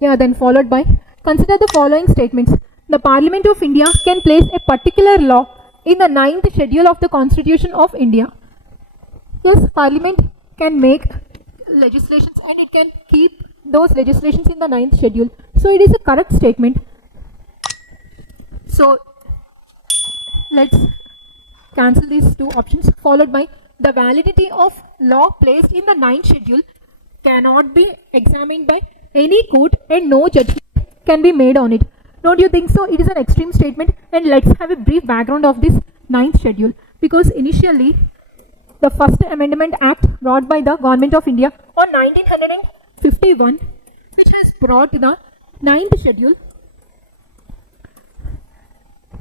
Then followed by, consider the following statements. The Parliament of India can place a particular law in the 9th schedule of the Constitution of India. Yes, Parliament can make legislations and it can keep those legislations in the 9th schedule. So it is a correct statement. So let's cancel these two options. Followed by, the validity of law placed in the 9th schedule cannot be examined by any court and no judgment can be made on it. Don't you think so? It is an extreme statement, and let's have a brief background of this 9th schedule. Because initially, the first Amendment Act brought by the Government of India on 1951, which has brought the 9th schedule.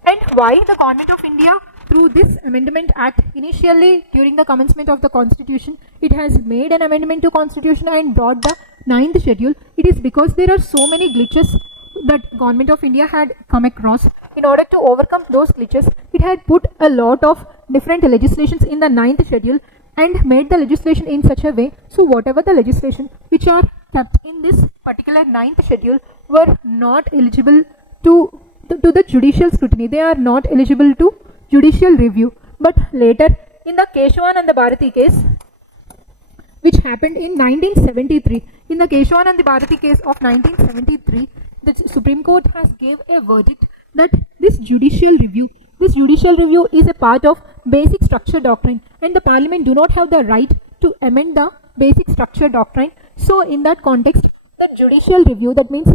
And why the Government of India, through this Amendment Act, initially during the commencement of the Constitution, it has made an amendment to Constitution and brought the 9th schedule. It is because there are so many glitches that Government of India had come across. In order to overcome those glitches, it had put a lot of different legislations in the 9th schedule and made the legislation in such a way, so whatever the legislation which are kept in this particular 9th schedule were not eligible to the judicial scrutiny. They are not eligible to judicial review. But later, in the Keshavananda Bharati case, which happened in 1973, in the Keshavananda Bharati case of 1973, the Supreme Court has gave a verdict that this judicial review is a part of basic structure doctrine, and the Parliament do not have the right to amend the basic structure doctrine. So in that context, the judicial review, that means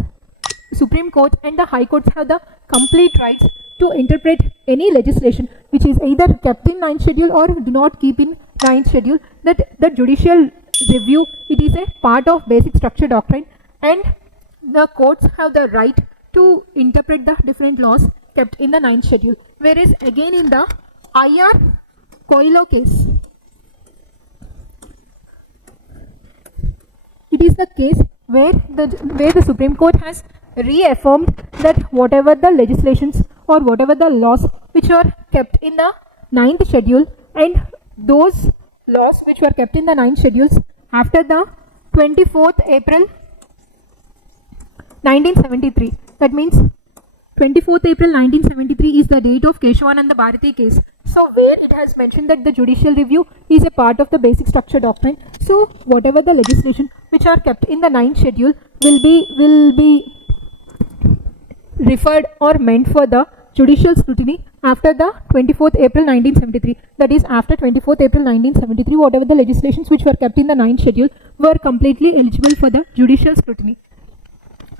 Supreme Court and the High Courts have the complete rights to interpret any legislation which is either kept in 9th schedule or do not keep in 9th schedule. That the judicial review, it is a part of basic structure doctrine, and the courts have the right to interpret the different laws kept in the 9th schedule. Whereas again in the IR Coelho case, it is the case where the Supreme Court has reaffirmed that whatever the legislations or whatever the laws which were kept in the 9th schedule, and those laws which were kept in the 9th schedules after the 24th April 1973, that means 24th April 1973 is the date of Keshavananda Bharati case. So where it has mentioned that the judicial review is a part of the basic structure doctrine. So whatever the legislation which are kept in the 9th schedule will be referred or meant for the judicial scrutiny after the 24th April 1973. That is, after 24th April 1973, whatever the legislations which were kept in the 9th schedule were completely eligible for the judicial scrutiny.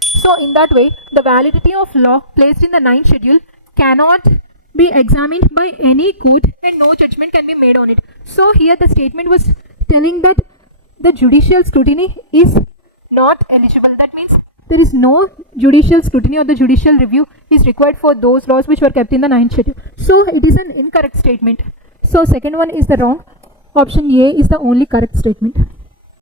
So in that way, the validity of law placed in the 9th schedule cannot be examined by any court and no judgment can be made on it. So here the statement was telling that the judicial scrutiny is not eligible. That means there is no judicial scrutiny or the judicial review is required for those laws which were kept in the 9th schedule. So it is an incorrect statement. So second one is the wrong. Option A is the only correct statement.